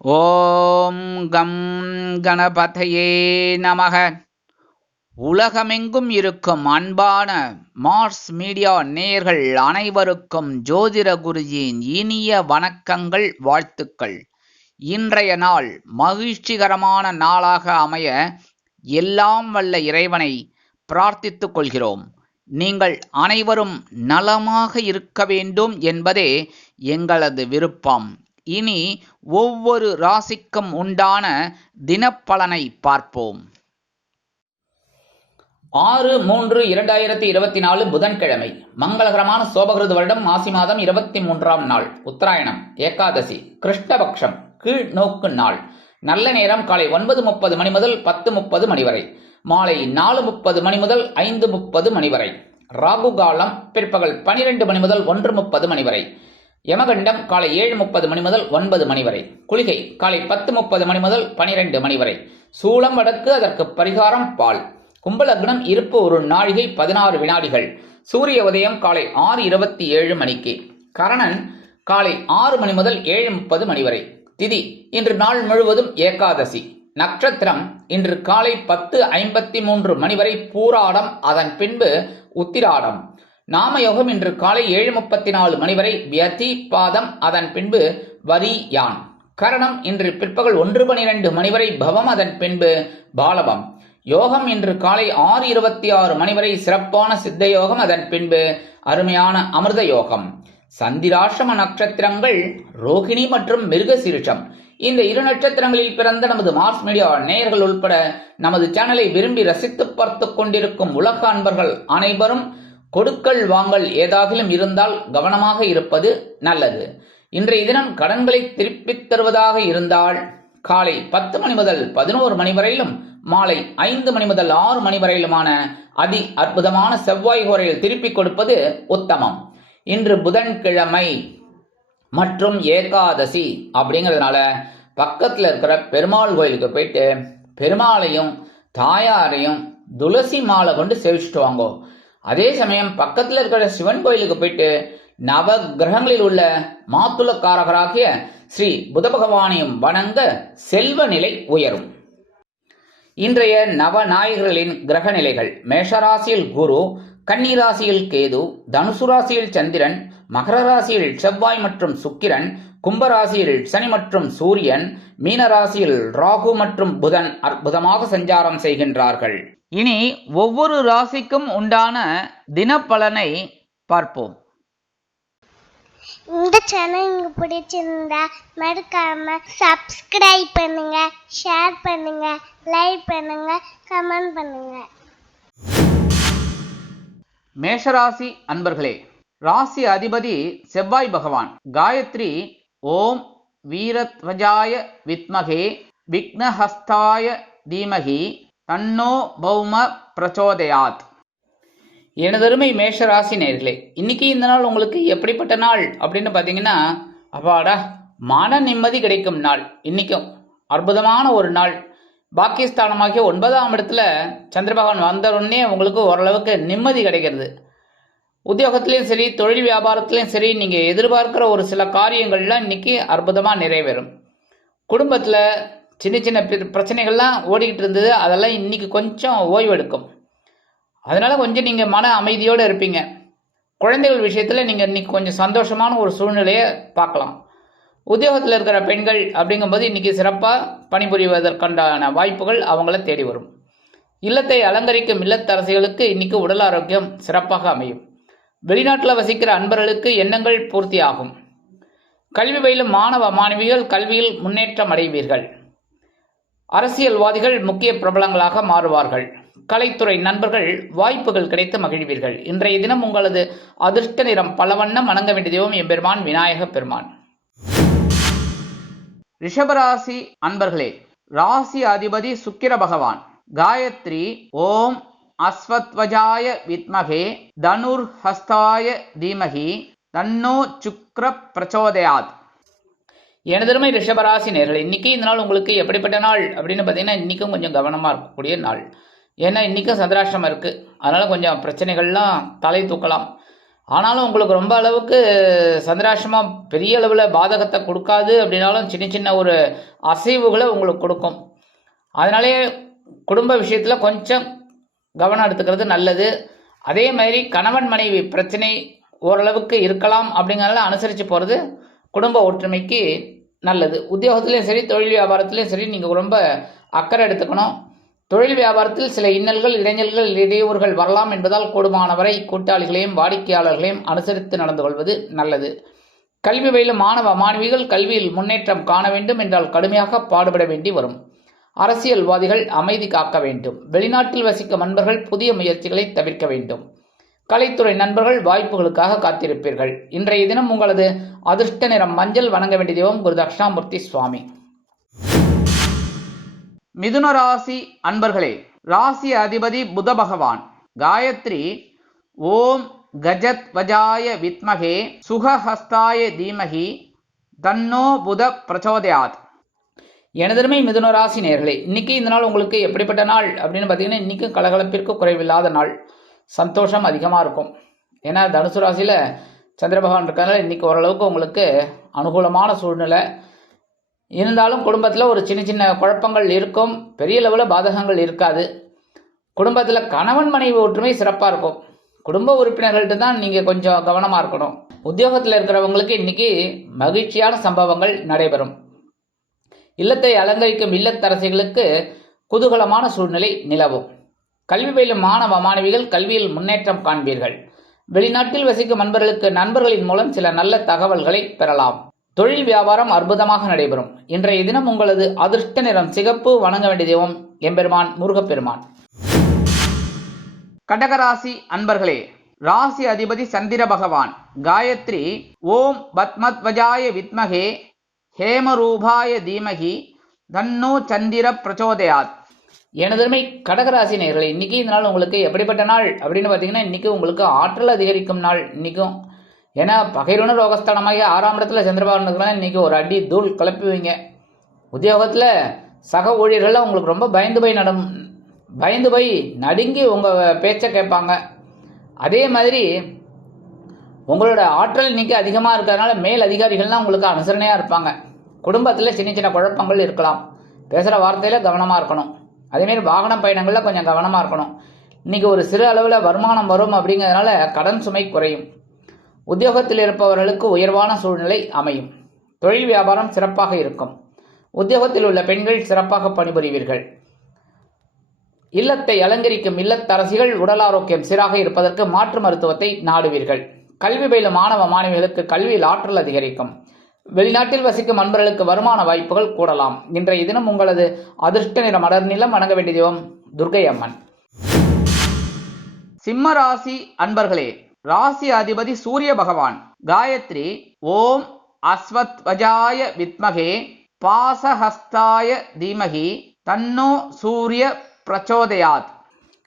ஓம் come கணபதையே நமக. உலகமெங்கும் இருக்கும் அன்பான மார்ஸ் மீடியா நேயர்கள் அனைவருக்கும் ஜோதிட குருஜியின் இனிய வணக்கங்கள், வாழ்த்துக்கள். இன்றைய நாள் மகிழ்ச்சிகரமான நாளாக அமைய எல்லாம் வல்ல இறைவனை பிரார்த்தித்துக் கொள்கிறோம். நீங்கள் அனைவரும் நலமாக இருக்க வேண்டும் என்பதே எங்களது விருப்பம். இனி ஒவ்வொரு ராசிக்கும் உண்டான தினப்பலனை பார்ப்போம். 6/3/2024 புதன்கிழமை, மங்களகரமான சோபகிருது வருடம் மாசி மாதம் 23ஆம் நாள், உத்தராயணம், ஏகாதசி, கிருஷ்ணபக்ஷம், கீழ் நோக்கு நாள். நல்ல நேரம் காலை 9:30 மணி முதல் 10:30 மணி வரை, மாலை 4:30 மணி முதல் 5:30 மணி வரை. ராகு காலம் பிற்பகல் 12 மணி முதல் 1:30 மணி வரை. யமகண்டம் காலை 7:30 மணி முதல் 9 மணி வரை. குளிகை காலை 10:30 மணி முதல் 12 மணி வரை. சூலம் வடக்கு, அதற்கு பரிகாரம் பால். கும்பலக்னம் இருப்பு 1 நாழிகை 16 வினாடிகள். சூரிய உதயம் காலை 6:27 மணிக்கு. கரணன் காலை 6 மணி முதல் 7:30 மணி வரை. திதி இன்று நாள் முழுவதும் ஏகாதசி. நட்சத்திரம் இன்று காலை 10:53 மணி வரை பூராடம், அதன் பின்பு உத்திராடம். நாமயோகம் இன்று காலை 7:34 மணி வரை வியதி பாதம், அதன் பின்பு வரியான். கரணம் இன்று பிற்பகல் 1:12 மணி வரை பவம், அதன் பின்பு பாலபம். யோகம் இன்று காலை 6:26 மணி வரை சிறப்பான சித்த யோகம், அதன் பின்பு அருமையான அமிர்த யோகம். சந்திராஷ்டம நட்சத்திரங்கள் ரோகிணி மற்றும் மிருகசீரிஷம். இந்த 2 நட்சத்திரங்களில் பிறந்த நமது மார்ஸ் மீடியா நேயர்கள் உட்பட நமது சேனலை விரும்பி ரசித்து பார்த்து கொண்டிருக்கும் உலக அன்பர்கள் அனைவரும் கொடுக்கல் வாங்கல் ஏதாகிலும் இருந்தால் கவனமாக இருப்பது நல்லது. இன்றைய தினம் கடன்களை திருப்பித் தருவதாக இருந்தால் காலை 10 மணி முதல் 11 மணி வரையிலும், மாலை 5 மணி முதல் 6 மணி வரையிலுமான அதி அற்புதமான செவ்வாய் ஹோரையில் திருப்பிக் கொடுப்பது உத்தமம். இன்று புதன்கிழமை மற்றும் ஏகாதசி அப்படிங்கிறதுனால பக்கத்தில் இருக்கிற பெருமாள் கோயிலுக்கு போயிட்டு பெருமாளையும் தாயாரையும் துளசி மாலை கொண்டு சேவிச்சுட்டு வாங்கோ. அதே சமயம் பக்கத்தில் இருக்கிற சிவன் கோயிலுக்கு போயிட்டு நவ கிரகங்களில் உள்ள மாத்துளக்காரகராகிய ஸ்ரீ புத பகவானையும் வணங்க செல்வ நிலை உயரும். இன்றைய நவநாயகர்களின் கிரக நிலைகள்: மேஷராசியில் குரு, கன்னி ராசியில் கேது, தனுசு ராசியில் சந்திரன், மகர ராசியில் செவ்வாய் மற்றும் சுக்கிரன், கும்பராசியில் சனி மற்றும் சூரியன், மீன ராசியில் ராகு மற்றும் புதன் அற்புதமாக சஞ்சாரம் செய்கின்றார்கள். இனி ஒவ்வொரு ராசிக்கும் உண்டான தினப்பலனை பார்ப்போம். இந்த சேனல் உங்களுக்கு பிடிச்சிருந்தா மறக்காம சப்ஸ்கிரைப் பண்ணுங்க, ஷேர் பண்ணுங்க, லைக் பண்ணுங்க, கமெண்ட் பண்ணுங்க. மேஷராசி அன்பர்களே, ராசி அதிபதி செவ்வாய் பகவான். காயத்ரி ஓம் வீரத்வஜாய வித்மகே விக்னஹஸ்தாய தீமகி தன்னோ பௌம பிரச்சோதயாத். எனதருமை மேஷராசி நேயர்களே, இன்னைக்கு இந்த நாள் உங்களுக்கு எப்படிப்பட்ட நாள் அப்படின்னு பார்த்தீங்கன்னா, அப்பாடா மன நிம்மதி கிடைக்கும் நாள். இன்னைக்கும் அற்புதமான ஒரு நாள். பாக்கியஸ்தானமாகிய 9ஆம் இடத்துல சந்திர பகவான் வந்தவுடனே உங்களுக்கு ஓரளவுக்கு நிம்மதி கிடைக்கிறது. உத்தியோகத்திலையும் சரி, தொழில் வியாபாரத்திலையும் சரி, நீங்கள் எதிர்பார்க்கிற ஒரு சில காரியங்கள்லாம் இன்னைக்கு அற்புதமாக நிறைவேறும். குடும்பத்தில் சின்ன சின்ன பிரச்சனைகள்லாம் ஓடிக்கிட்டு இருந்தது, அதெல்லாம் இன்னைக்கு கொஞ்சம் ஓய்வெடுக்கும். அதனால் கொஞ்சம் நீங்கள் மன அமைதியோடு இருப்பீங்க. குழந்தைகள் விஷயத்தில் நீங்கள் இன்னைக்கு கொஞ்சம் சந்தோஷமான ஒரு சூழ்நிலையை பார்க்கலாம். உத்தியோகத்தில் இருக்கிற பெண்கள் அப்படிங்கும்போது இன்றைக்கி சிறப்பாக பணிபுரிவதற்கான வாய்ப்புகள் அவங்கள தேடி வரும். இல்லத்தை அலங்கரிக்கும் இல்லத்தரசிகளுக்கு இன்றைக்கி உடல் ஆரோக்கியம் சிறப்பாக அமையும். வெளிநாட்டில் வசிக்கிற அன்பர்களுக்கு எண்ணங்கள் பூர்த்தியாகும். கல்வி பயிலும் மாணவ மாணவிகள் கல்வியில் முன்னேற்றம் அடைவீர்கள். அரசியல்வாதிகள் முக்கிய பிரபலங்களாக மாறுவார்கள். கலைத்துறை நண்பர்கள் வாய்ப்புகள் கிடைத்து மகிழ்வீர்கள். இன்றைய தினம் உங்களது அதிர்ஷ்ட நிறம் பலவண்ணம். வணங்க வேண்டிய தெய்வம் எம்பெருமான் விநாயக பெருமான். ரிஷபராசி அன்பர்களே, ராசி அதிபதி சுக்கிர பகவான். காயத்ரி ஓம் அஸ்வத்வஜாய வித்மகே தனுர் ஹஸ்தாய தீமகி தன்னோ சுக்ர பிரச்சோதயாத். எனதருமை ரிஷபராசி நேயர்களே, இன்னைக்கு இந்த நாள் உங்களுக்கு எப்படிப்பட்ட நாள் அப்படின்னு பார்த்தீங்கன்னா, இன்றைக்கும் கொஞ்சம் கவனமாக இருக்கக்கூடிய நாள். ஏன்னா இன்றைக்கும் சந்திராஷ்டமம் இருக்குது. அதனால் கொஞ்சம் பிரச்சனைகள்லாம் தலை தூக்கலாம். ஆனாலும் உங்களுக்கு ரொம்ப அளவுக்கு சந்திராஷ்டமம் பெரிய அளவில் பாதகத்தை கொடுக்காது. அப்படின்னாலும் சின்ன சின்ன ஒரு அசைவுகளை உங்களுக்கு கொடுக்கும். அதனாலே குடும்ப விஷயத்தில் கொஞ்சம் கவனம் எடுத்துக்கிறது நல்லது. அதே மாதிரி கணவன் மனைவி பிரச்சனை ஓரளவுக்கு இருக்கலாம், அப்படிங்கிறத அனுசரித்து போகிறது குடும்ப ஒற்றுமைக்கு நல்லது. உத்தியோகத்துலேயும் சரி, தொழில் வியாபாரத்துலேயும் சரி, நீங்கள் ரொம்ப அக்கறை எடுத்துக்கணும். தொழில் வியாபாரத்தில் சில இன்னல்கள், இடைஞ்சல்கள், இடையூறுகள் வரலாம் என்பதால் கூடுமானவரை கூட்டாளிகளையும் வாடிக்கையாளர்களையும் அனுசரித்து நடந்து கொள்வது நல்லது. கல்வி பயிலும் மாணவ மாணவிகள் கல்வியில் முன்னேற்றம் காண வேண்டும் என்றால் கடுமையாக பாடுபட வேண்டி வரும். அரசியல்வாதிகள் அமைதி காக்க வேண்டும். வெளிநாட்டில் வசிக்கும் நண்பர்கள் புதிய முயற்சிகளை தவிர்க்க வேண்டும். கலைத்துறை நண்பர்கள் வாய்ப்புகளுக்காக காத்திருப்பீர்கள். இன்றைய தினம் உங்களது அதிர்ஷ்ட நிறம் மஞ்சள். வணங்க வேண்டிய தெய்வம் குரு தட்சிணாமூர்த்தி சுவாமி. மிதுன ராசி அன்பர்களே, ராசி அதிபதி புத பகவான். காயத்ரி ஓம் கஜத் வஜாய வித்மகே சுகஹஸ்தாய தீமகி தன்னோ புத பிரச்சோதயாத். எனதருமை மிதுன ராசி நேயர்களே, இன்னைக்கு இந்த நாள் உங்களுக்கு எப்படிப்பட்ட நாள் அப்படின்னு பார்த்தீங்கன்னா, இன்றைக்கும் கலகலப்பிற்கு குறைவில்லாத நாள். சந்தோஷம் அதிகமாக இருக்கும். ஏன்னா தனுசு ராசியில் சந்திர பகவான் இருக்கிறதுனால இன்றைக்கி ஓரளவுக்கு உங்களுக்கு அனுகூலமான சூழ்நிலை இருந்தாலும் குடும்பத்தில் ஒரு சின்ன சின்ன குழப்பங்கள் இருக்கும். பெரிய லெவலில் பாதகங்கள் இருக்காது. குடும்பத்தில் கணவன் மனைவி ஒற்றுமை சிறப்பாக இருக்கும். குடும்ப உறுப்பினர்கள்ட்ட தான் நீங்கள் கொஞ்சம் கவனமாக இருக்கணும். உத்தியோகத்தில் இருக்கிறவங்களுக்கு இன்றைக்கி மகிழ்ச்சியான சம்பவங்கள் நடைபெறும். இல்லத்தை அலங்கரிக்கும் இல்லத்தரசிகளுக்கு குதூகலமான சூழ்நிலை நிலவும். கல்வி பயிலும் மாணவ மாணவிகள் கல்வியில் முன்னேற்றம் காண்பீர்கள். வெளிநாட்டில் வசிக்கும் நண்பர்களின் மூலம் சில நல்ல தகவல்களை பெறலாம். தொழில் வியாபாரம் அற்புதமாக நடைபெறும். இன்றைய தினம் உங்களது அதிர்ஷ்ட நிறம் சிகப்பு. வணங்க வேண்டிய தெய்வம் எம்பெருமான் முருகப்பெருமான். கடகராசி அன்பர்களே, ராசி அதிபதி சந்திர பகவான். காயத்ரி ஓம் பத்மத்வஜாய வித்மகே ஹேமரூபாய தீமகி தன்னோ சந்திர பிரச்சோதயாத். எனதருமை கடகராசி நேயர்களே, இன்னைக்கு இந்த நாள் உங்களுக்கு எப்படிப்பட்ட நாள் அப்படின்னு பார்த்தீங்கன்னா, இன்னைக்கு உங்களுக்கு ஆற்றல் அதிகரிக்கும் நாள். இன்னைக்கும் ஏன்னா பகைருண ரோகஸ்தானமாகி 6ஆம் இடத்துல சந்திரபகவான் இருக்கிறாங்க. இன்னைக்கு ஒரு அடி தூள் கிளப்புவீங்க. உத்தியோகத்தில் சக ஊழியர்கள்லாம் உங்களுக்கு ரொம்ப பயந்து போய் நடுங்கி உங்கள் பேச்சை கேட்பாங்க. அதே மாதிரி உங்களோட ஆற்றல் இன்னைக்கு அதிகமாக இருக்கிறதுனால மேல் அதிகாரிகள்லாம் உங்களுக்கு அனுசரணையாக இருப்பாங்க. குடும்பத்தில் சின்ன சின்ன குழப்பங்கள் இருக்கலாம். பேசுகிற வார்த்தையில் கவனமாக இருக்கணும். அதேமாரி வாகன பயணங்களில் கொஞ்சம் கவனமாக இருக்கணும். இன்றைக்கி ஒரு சிறு அளவில் வருமானம் வரும். அப்படிங்கிறதுனால கடன் சுமை குறையும். உத்தியோகத்தில் இருப்பவர்களுக்கு உயர்வான சூழ்நிலை அமையும். தொழில் வியாபாரம் சிறப்பாக இருக்கும். உத்தியோகத்தில் உள்ள பெண்கள் சிறப்பாக பணிபுரிவீர்கள். இல்லத்தை அலங்கரிக்கும் இல்லத்தரசிகள் உடல் ஆரோக்கியம் சீராக இருப்பதற்கு மாற்று மருத்துவத்தை நாடுவீர்கள். கல்வி பயிலும் மாணவ மாணவிகளுக்கு கல்வியில் ஆற்றல் அதிகரிக்கும். வெளிநாட்டில் வசிக்கும் நண்பர்களுக்கு வருமான வாய்ப்புகள் கூடலாம். இன்றைய தினம் உங்களது அதிர்ஷ்ட நிறம் அடர் நிலம். வணங்க வேண்டிய தெய்வம் துர்க்கை அம்மன். சிம்ம ராசி அன்பர்களே, ராசி அதிபதி சூரிய பகவான். காயத்ரி ஓம் அஸ்வத் வஜாய வித்மகே பாசஹஸ்தாய தீமகி தன்னோ சூரிய பிரச்சோதயாத்.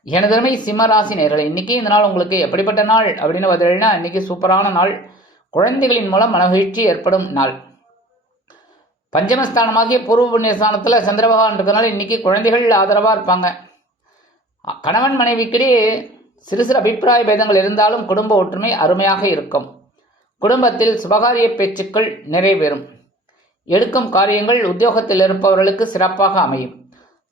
எனதருமை சிம்மராசி நேயர்களே, இன்னைக்கு இந்த நாள் உங்களுக்கு எப்படிப்பட்ட நாள் அப்படின்னு பார்த்தீங்கன்னா, இன்னைக்கு சூப்பரான நாள். குழந்தைகளின் மூலம் மனமகிழ்ச்சி ஏற்படும் நாள். பஞ்சமஸ்தானமாகிய பூர்வ புண்ணியஸ்தானத்தில் சந்திர பகவான் இருக்கிறதுனால இன்னைக்கு குழந்தைகள் ஆதரவாக இருப்பாங்க. கணவன் மனைவிக்கிடையே சிறு சிறு அபிப்பிராய பேதங்கள் இருந்தாலும் குடும்ப ஒற்றுமை அருமையாக இருக்கும். குடும்பத்தில் சுபகாரிய பேச்சுக்கள் நிறைவேறும். எடுக்கும் காரியங்கள் உத்தியோகத்தில் இருப்பவர்களுக்கு சிறப்பாக அமையும்.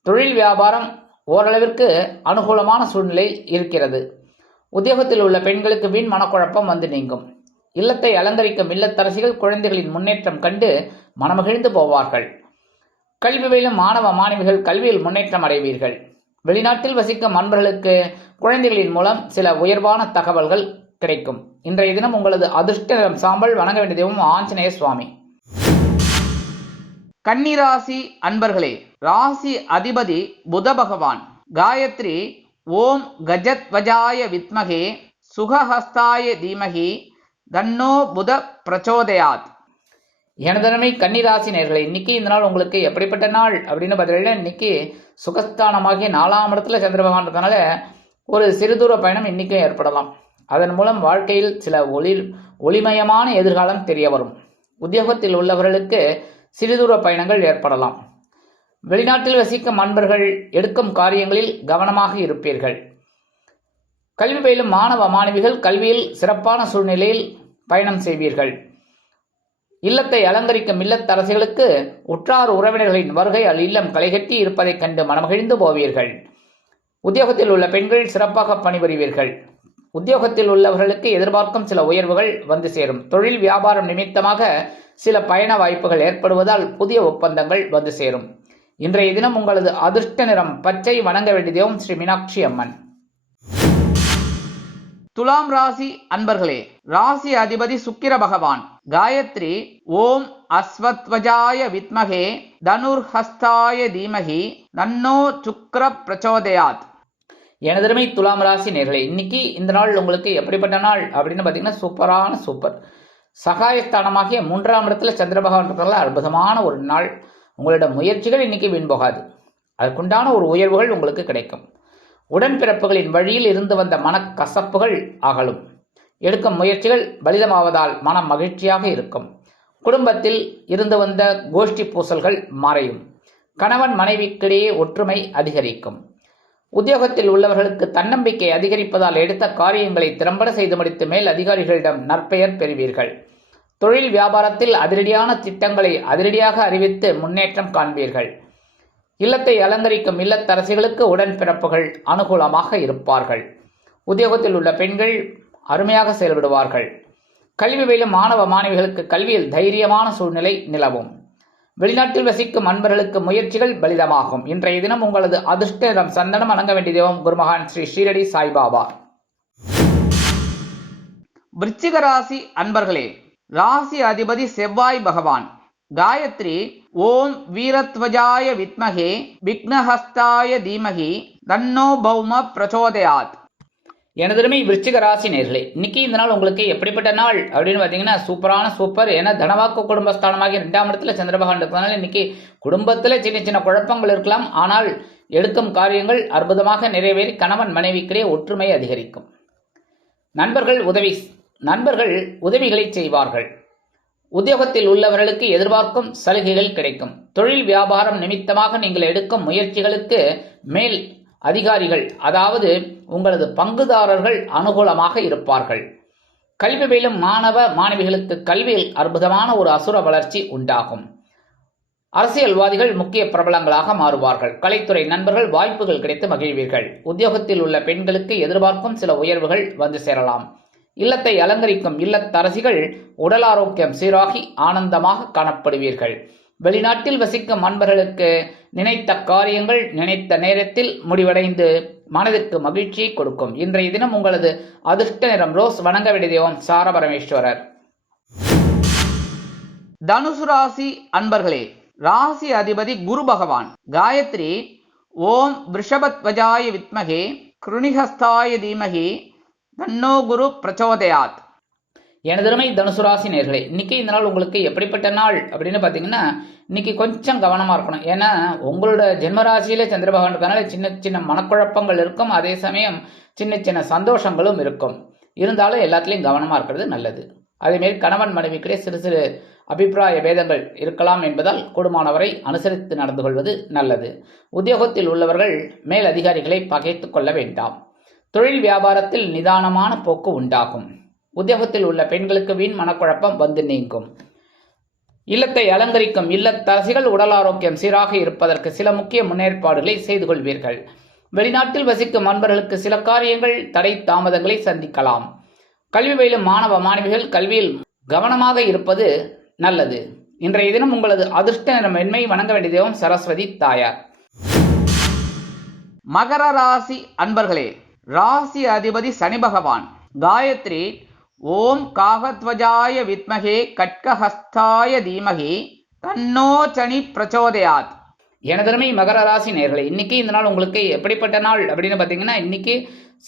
தொழில் வியாபாரம் ஓரளவிற்கு அனுகூலமான சூழ்நிலை இருக்கிறது. உத்தியோகத்தில் உள்ள பெண்களுக்கு வீண் மனக்குழப்பம் வந்து நீங்கும். இல்லத்தை அலங்கரிக்கும் இல்லத்தரசிகள் குழந்தைகளின் முன்னேற்றம் கண்டு மனமகிழ்ந்து போவார்கள். கல்வி பயிலும் மாணவ மாணவிகள் கல்வியில் முன்னேற்றம் அடைவீர்கள். வெளிநாட்டில் வசிக்கும் நண்பர்களுக்கு குழந்தைகளின் மூலம் சில உயர்வான தகவல்கள் கிடைக்கும். இன்றைய தினம் உங்களது அதிர்ஷ்ட நிறம் சாம்பல். வணங்க வேண்டிய தெய்வம் ஆஞ்சநேய சுவாமி. கன்னிராசி அன்பர்களே, ராசி அதிபதி புத பகவான். காயத்ரி ஓம் கஜத் வஜாய வித்மகே சுகஹஸ்தாய தீமகி தன்னோ புத பிரச்சோதயாத். எனதனமை கன்னிராசி நேயர்களே, இன்னைக்கு இந்த நாள் உங்களுக்கு எப்படிப்பட்ட நாள் அப்படின்னு பார்த்தீங்கன்னா, இன்னைக்கு சுகஸ்தானமாகிய 4ஆம் இடத்துல சந்திர பகவான் இருக்கனால ஒரு சிறுதூர பயணம் இன்னைக்கும் ஏற்படலாம். அதன் மூலம் வாழ்க்கையில் சில ஒளிமயமான எதிர்காலம் தெரிய வரும். உத்தியோகத்தில் உள்ளவர்களுக்கு சிறுதூர பயணங்கள் ஏற்படலாம். வெளிநாட்டில் வசிக்கும் நண்பர்கள் எடுக்கும் காரியங்களில் கவனமாக இருப்பீர்கள். கல்வி பயிலும் மாணவ மாணவிகள் கல்வியில் சிறப்பான சூழ்நிலையில் பயணம் செய்வீர்கள். இல்லத்தை அலங்கரிக்கும் இல்லத்தரசிகளுக்கு உற்றார் உறவினர்களின் வருகை இல்லம் களைகட்டி இருப்பதைக் கண்டு மனமகிழ்ந்து போவீர்கள். உத்தியோகத்தில் உள்ள பெண்கள் சிறப்பாக பணிபுரிவீர்கள். உத்தியோகத்தில் உள்ளவர்களுக்கு எதிர்பார்க்கும் சில உயர்வுகள் வந்து சேரும். தொழில் வியாபாரம் நிமித்தமாக சில பயண வாய்ப்புகள் ஏற்படுவதால் புதிய ஒப்பந்தங்கள் வந்து சேரும். இன்றைய தினம் உங்களது அதிர்ஷ்ட நிறம் பச்சை. வணங்க வேண்டிய தெய்வம் ஸ்ரீ மீனாட்சி அம்மன். துலாம் ராசி அன்பர்களே, ராசி அதிபதி சுக்கிர பகவான். காயத்ரி ஓம் அஸ்வத்வஜாய வித்மகே தனுர்ஹஸ்தாய தீமகி தன்னோ சுக்ர பிரச்சோதயாத். எனதருமை துலாம் ராசி நேர்களே, இன்னைக்கு இந்த நாள் உங்களுக்கு எப்படிப்பட்ட நாள் அப்படின்னு பார்த்தீங்கன்னா சூப்பர். சகாயஸ்தானமாகிய 3ஆம் இடத்துல சந்திர பகவான் இருக்கிறதுல அற்புதமான ஒரு நாள். உங்களோட முயற்சிகள் இன்னைக்கு வீண் போகாது. அதற்குண்டான ஒரு உயர்வுகள் உங்களுக்கு கிடைக்கும். உடன்பிறப்புகளின் வழியில் இருந்து வந்த மனக்கசப்புகள் அகலும். எடுக்கும் முயற்சிகள் பலிதமாவதால் மனம் மகிழ்ச்சியாக இருக்கும். குடும்பத்தில் இருந்து வந்த கோஷ்டி பூசல்கள் மறையும். கணவன் மனைவிக்கிடையே ஒற்றுமை அதிகரிக்கும். உத்தியோகத்தில் உள்ளவர்களுக்கு தன்னம்பிக்கை அதிகரிப்பதால் எடுத்த காரியங்களை திறம்பட செய்து முடித்து மேல் அதிகாரிகளிடம் நற்பெயர் பெறுவீர்கள். தொழில் வியாபாரத்தில் அதிரடியான திட்டங்களை அதிரடியாக அறிவித்து முன்னேற்றம் காண்பீர்கள். இல்லத்தை அலங்கரிக்கும் இல்லத்தரசிகளுக்கு உடன்பிறப்புகள் அனுகூலமாக இருப்பார்கள். உத்தியோகத்தில் உள்ள பெண்கள் அருமையாக செயல்படுவார்கள். கல்வி பயிலும் மாணவ மாணவிகளுக்கு கல்வியில் தைரியமான சூழ்நிலை நிலவும். வெளிநாட்டில் வசிக்கும் அன்பர்களுக்கு முயற்சிகள் பலிதமாகும். இன்றைய தினம் உங்களது அதிர்ஷ்ட நிறம் சந்தனம். வணங்க வேண்டிய தெய்வம் குருமகான் ஸ்ரீ ஷீரடி சாய்பாபா. விருச்சிக ராசி அன்பர்களே, ராசி அதிபதி செவ்வாய் பகவான். காயத்ரி ஓம் வீரத்வஜாய வித்மகே விக்னஹஸ்தாய தீமகி தன்னோ பௌம பிரச்சோதயாத். எனதருமை விருச்சிக ராசி நேர்களே, இன்னைக்கு இந்த நாள் உங்களுக்கு எப்படிப்பட்ட நாள் அப்படின்னு பார்த்தீங்கன்னா சூப்பர். ஏன்னா தனவாக்கு குடும்பஸ்தானமாகி 2ஆம் இடத்துல சந்திர பகவான் இருக்கிறதுனால இன்னைக்கு குடும்பத்தில் சின்ன சின்ன குழப்பங்கள் இருக்கலாம். ஆனால் எடுக்கும் காரியங்கள் அற்புதமாக நிறைவேறி கணவன் மனைவிக்கிடையே ஒற்றுமை அதிகரிக்கும். நண்பர்கள் உதவிகளை செய்வார்கள். உத்தியோகத்தில் உள்ளவர்களுக்கு எதிர்பார்க்கும் சலுகைகள் கிடைக்கும். தொழில் வியாபாரம் நிமித்தமாக நீங்கள் எடுக்கும் முயற்சிகளுக்கு மேல் அதிகாரிகள், அதாவது உங்களது பங்குதாரர்கள் அனுகூலமாக இருப்பார்கள். கல்வி பயிலும் மாணவ மாணவிகளுக்கு கல்வியில் அற்புதமான ஒரு அசுர வளர்ச்சி உண்டாகும். அரசியல்வாதிகள் முக்கிய பிரபலங்களாக மாறுவார்கள். கலைத்துறை நண்பர்கள் வாய்ப்புகள் கிடைத்து மகிழ்வீர்கள். உத்தியோகத்தில் உள்ள பெண்களுக்கு எதிர்பார்க்கும் சில உயர்வுகள் வந்து சேரலாம். இல்லத்தை அலங்கரிக்கும் இல்லத்தரசிகள் உடல் ஆரோக்கியம் சீராகி ஆனந்தமாக காணப்படுவீர்கள். வெளிநாட்டில் வசிக்கும் அன்பர்களுக்கு நினைத்த காரியங்கள் நினைத்த நேரத்தில் முடிவடைந்து மனதிற்கு மகிழ்ச்சியை கொடுக்கும். இன்றைய தினம் உங்களது அதிர்ஷ்ட நிறம் ரோஸ். வணங்க வேண்டிய தெய்வம் சாரபரமேஸ்வரர். தனுசு ராசி அன்பர்களே, ராசி அதிபதி குரு பகவான். காயத்ரி ஓம் ரிஷபத்வஜாய வித்மகே கிருணிஹஸ்தாய தீமகி தன்னோ குரு பிரச்சோதயாத். எனதருமை தனுசு ராசி நேர்களே, இன்னைக்கு இந்த நாள் உங்களுக்கு எப்படிப்பட்ட நாள் அப்படின்னு பார்த்தீங்கன்னா இன்னைக்கு கொஞ்சம் கவனமாக இருக்கணும். ஏன்னா உங்களோட ஜென்மராசியிலே சந்திர பகவான் இருக்கனால சின்ன சின்ன மனக்குழப்பங்கள் இருக்கும். அதே சமயம் சின்ன சின்ன சந்தோஷங்களும் இருக்கும். இருந்தாலும் எல்லாத்துலேயும் கவனமாக இருக்கிறது நல்லது. அதேமாரி கணவன் மனைவிக்கிடையே சிறு சிறு அபிப்பிராய பேதங்கள் இருக்கலாம் என்பதால் கூடுமானவரை அனுசரித்து நடந்து கொள்வது நல்லது. உத்தியோகத்தில் உள்ளவர்கள் மேல் அதிகாரிகளை பகைத்து கொள்ள வேண்டாம். தொழில் வியாபாரத்தில் நிதானமான போக்கு உண்டாகும். உத்தியோகத்தில் உள்ள பெண்களுக்கு வீண் மனக்குழப்பம் வந்து நீங்கும். இல்லத்தை அலங்கரிக்கும் இல்லத்தரசிகள் உடல் ஆரோக்கியம் சீராக இருப்பதற்கு சில முக்கிய முன்னேற்பாடுகளை செய்து கொள்வீர்கள். வெளிநாட்டில் வசிக்கும் அன்பர்களுக்கு சில காரியங்கள் தடை தாமதங்களை சந்திக்கலாம். கல்வி பயிலும் மாணவ மாணவிகள் கல்வியில் கவனமாக இருப்பது நல்லது. இன்றைய தினம் உங்களது அதிர்ஷ்ட நிறம் வெண்மை. வணங்க வேண்டிய தெய்வம் சரஸ்வதி தாயார். மகர ராசி அன்பர்களே, ராசி அதிபதி சனி பகவான். காயத்ரி ஓம் காகத்வஜாய வித்மகே கட்கஹஸ்தாய தீமகி தன்னோ சனி பிரச்சோதயாத். எனதருமை மகர ராசி நேயர்களே, இன்னைக்கு இந்த நாள் உங்களுக்கு எப்படிப்பட்ட நாள் அப்படின்னு பார்த்தீங்கன்னா இன்னைக்கு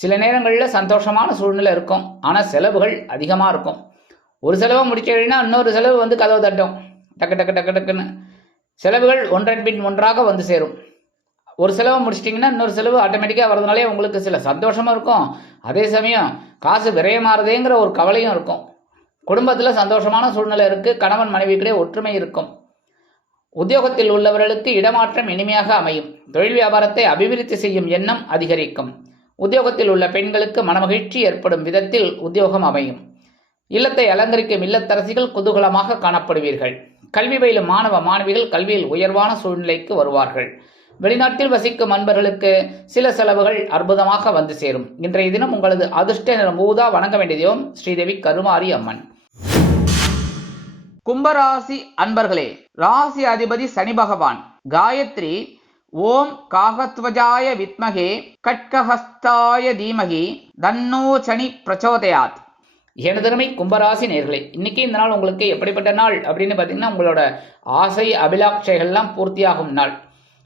சில நேரங்களில் சந்தோஷமான சூழ்நிலை இருக்கும். ஆனால் செலவுகள் அதிகமாக இருக்கும். ஒரு செலவை முடிச்சேன்னா இன்னொரு செலவு வந்து கதவு தட்டும். டக்குன்னு செலவுகள் ஒன்றன் பின் ஒன்றாக வந்து சேரும். ஒரு செலவை முடிச்சிட்டிங்கன்னா இன்னொரு செலவு ஆட்டோமேட்டிக்காக வரதுனாலே உங்களுக்கு சில சந்தோஷமும் இருக்கும். அதே சமயம் காசு விரயமாறுதேங்கிற ஒரு கவலையும் இருக்கும். குடும்பத்தில் சந்தோஷமான சூழ்நிலை இருக்குது. கணவன் மனைவிக்கிடையே ஒற்றுமை இருக்கும். உத்தியோகத்தில் உள்ளவர்களுக்கு இடமாற்றம் இனிமையாக அமையும். தொழில் வியாபாரத்தை அபிவிருத்தி செய்யும் எண்ணம் அதிகரிக்கும். உத்தியோகத்தில் உள்ள பெண்களுக்கு மனமகிழ்ச்சி ஏற்படும் விதத்தில் உத்தியோகம் அமையும். இல்லத்தை அலங்கரிக்கும் இல்லத்தரசிகள் குதூகலமாக காணப்படுவீர்கள். கல்வி பயிலும் மாணவ மாணவிகள் கல்வியில் உயர்வான சூழ்நிலைக்கு வருவார்கள். வெளிநாட்டில் வசிக்கும் அன்பர்களுக்கு சில செலவுகள் அற்புதமாக வந்து சேரும். இன்றைய தினம் உங்களது அதிர்ஷ்ட நிறம் ஊதா. வணங்க வேண்டிய தெய்வம் ஸ்ரீதேவி கருமாரி அம்மன். கும்பராசி அன்பர்களே, ராசி அதிபதி சனி பகவான். காயத்ரி ஓம் காகத்வஜாய வித்மகே கட்கஹஸ்தாய தீமகி தன்னோ சனி பிரச்சோதயாத். எனதருமை கும்பராசி நேர்களே, இன்னைக்கு இந்த நாள் உங்களுக்கு எப்படிப்பட்ட நாள் அப்படின்னு பார்த்தீங்கன்னா, உங்களோட ஆசை அபிலாட்சைகள்லாம் பூர்த்தியாகும் நாள்.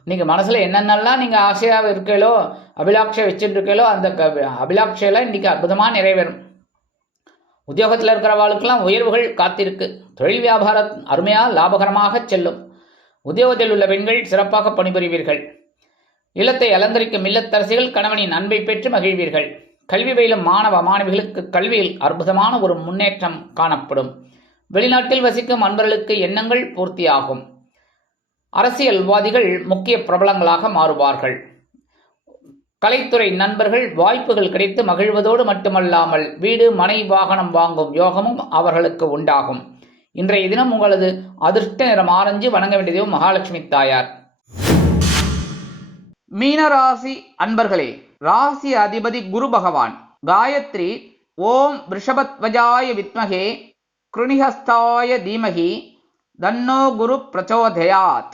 நீங்கள் மனசில் என்னென்னலாம் நீங்கள் ஆசையாக இருக்கீங்களோ, அபிலாட்சை வச்சுட்டு இருக்கீங்களோ, அந்த அபிலாட்சையெல்லாம் இன்றைக்கி அற்புதமாக நிறைவேறும். உத்தியோகத்தில் இருக்கிறவாளுக்கெல்லாம் உயர்வுகள் காத்திருக்கு. தொழில் வியாபாரம் அருமையாக லாபகரமாக செல்லும். உத்தியோகத்தில் உள்ள பெண்கள் சிறப்பாக பணிபுரிவீர்கள். இல்லத்தை அலங்கரிக்கும் இல்லத்தரசிகள் கணவனின் அன்பை பெற்று மகிழ்வீர்கள். கல்வி பயிலும் மாணவ மாணவிகளுக்கு கல்வியில் அற்புதமான ஒரு முன்னேற்றம் காணப்படும். வெளிநாட்டில் வசிக்கும் அன்பர்களுக்கு எண்ணங்கள் பூர்த்தியாகும். அரசியல்வாதிகள் முக்கிய பிரபலங்களாக மாறுவார்கள். கலைத்துறை நண்பர்கள் வாய்ப்புகள் கிடைத்து மகிழ்வதோடு மட்டுமல்லாமல் வீடு மனை வாகனம் வாங்கும் யோகமும் அவர்களுக்கு உண்டாகும். இன்றைய தினம் உங்களது அதிர்ஷ்ட நிறம் ஆரஞ்சு. வணங்க வேண்டியதோ மகாலட்சுமி தாயார். மீனராசி அன்பர்களே, ராசி அதிபதி குரு பகவான். காயத்ரி ஓம் ரிஷபத்வஜாய வித்மகே கிருணிஹஸ்தாய தீமகி தன்னோ குரு பிரச்சோதயாத்.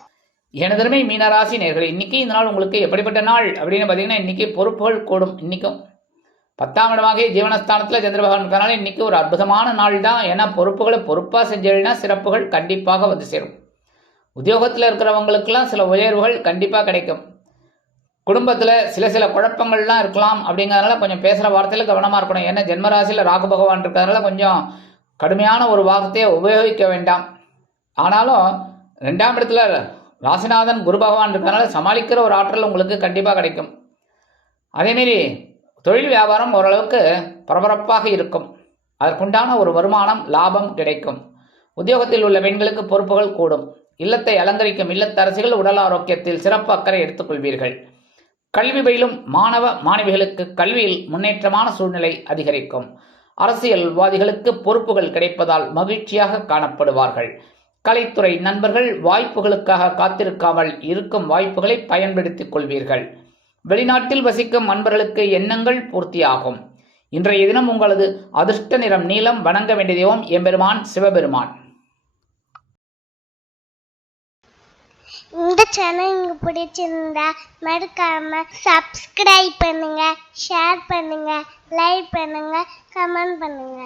எனதருமை மீனராசி நேர்களே, இன்னைக்கு இந்த நாள் உங்களுக்கு எப்படிப்பட்ட நாள் அப்படின்னு பார்த்தீங்கன்னா, இன்னைக்கு பொறுப்புகள் கூடும். இன்னைக்கும் 10ஆம் இடமாக ஜீவனஸ்தானத்தில் சந்திர பகவான் இருக்கிறனால இன்னைக்கு ஒரு அற்புதமான நாள் தான். ஏன்னா பொறுப்புகளை பொறுப்பாக செஞ்சீங்கன்னா சிறப்புகள் கண்டிப்பாக வந்து சேரும். உத்தியோகத்தில் இருக்கிறவங்களுக்கெல்லாம் சில உயர்வுகள் கண்டிப்பாக கிடைக்கும். குடும்பத்தில் சில குழப்பங்கள்லாம் இருக்கலாம். அப்படிங்கிறதுனால கொஞ்சம் பேசுகிற வார்த்தையில் கவனமாக இருக்கணும். ஏன்னா ஜென்மராசியில் ராகு பகவான் இருக்கிறதுனால கொஞ்சம் கடுமையான ஒரு வார்த்தையை உபயோகிக்க வேண்டாம். ஆனாலும் 2ஆம் இடத்துல ராசிநாதன் குரு பகவான் இருக்கிறதுனால சமாளிக்கிற ஒரு ஆற்றல் உங்களுக்கு கண்டிப்பாக கிடைக்கும். அதேமாரி தொழில் வியாபாரம் ஓரளவுக்கு பரபரப்பாக இருக்கும். அதற்குண்டான ஒரு வருமானம் லாபம் கிடைக்கும். உத்தியோகத்தில் உள்ள பெண்களுக்கு பொறுப்புகள் கூடும். இல்லத்தை அலங்கரிக்கும் இல்லத்தரசிகள் உடல் ஆரோக்கியத்தில் சிறப்பு அக்கறை எடுத்துக்கொள்வீர்கள். கல்வி பயிலும் மாணவ மாணவிகளுக்கு கல்வியில் முன்னேற்றமான சூழ்நிலை அதிகரிக்கும். அரசியல்வாதிகளுக்கு பொறுப்புகள் கிடைப்பதால் மகிழ்ச்சியாக காணப்படுவார்கள். கலைத்துறை நண்பர்கள் வாய்ப்புகளுக்காக காத்திருக்காமல் இருக்கும் வாய்ப்புகளை பயன்படுத்திக் கொள்வீர்கள். வெளிநாட்டில் வசிக்கும் அன்பர்களுக்கு எண்ணங்கள் பூர்த்தியாகும். இன்றைய தினம் உங்களது அதிர்ஷ்ட நிறம் நீலம். வணங்க வேண்டிய தெய்வம் எம்பெருமான் சிவபெருமான். இந்த சேனல் உங்களுக்கு பிடிச்சிருந்தா மறக்காம சப்ஸ்கிரைப் பண்ணுங்க, ஷேர் பண்ணுங்க, லைக் பண்ணுங்க, கமெண்ட் பண்ணுங்க.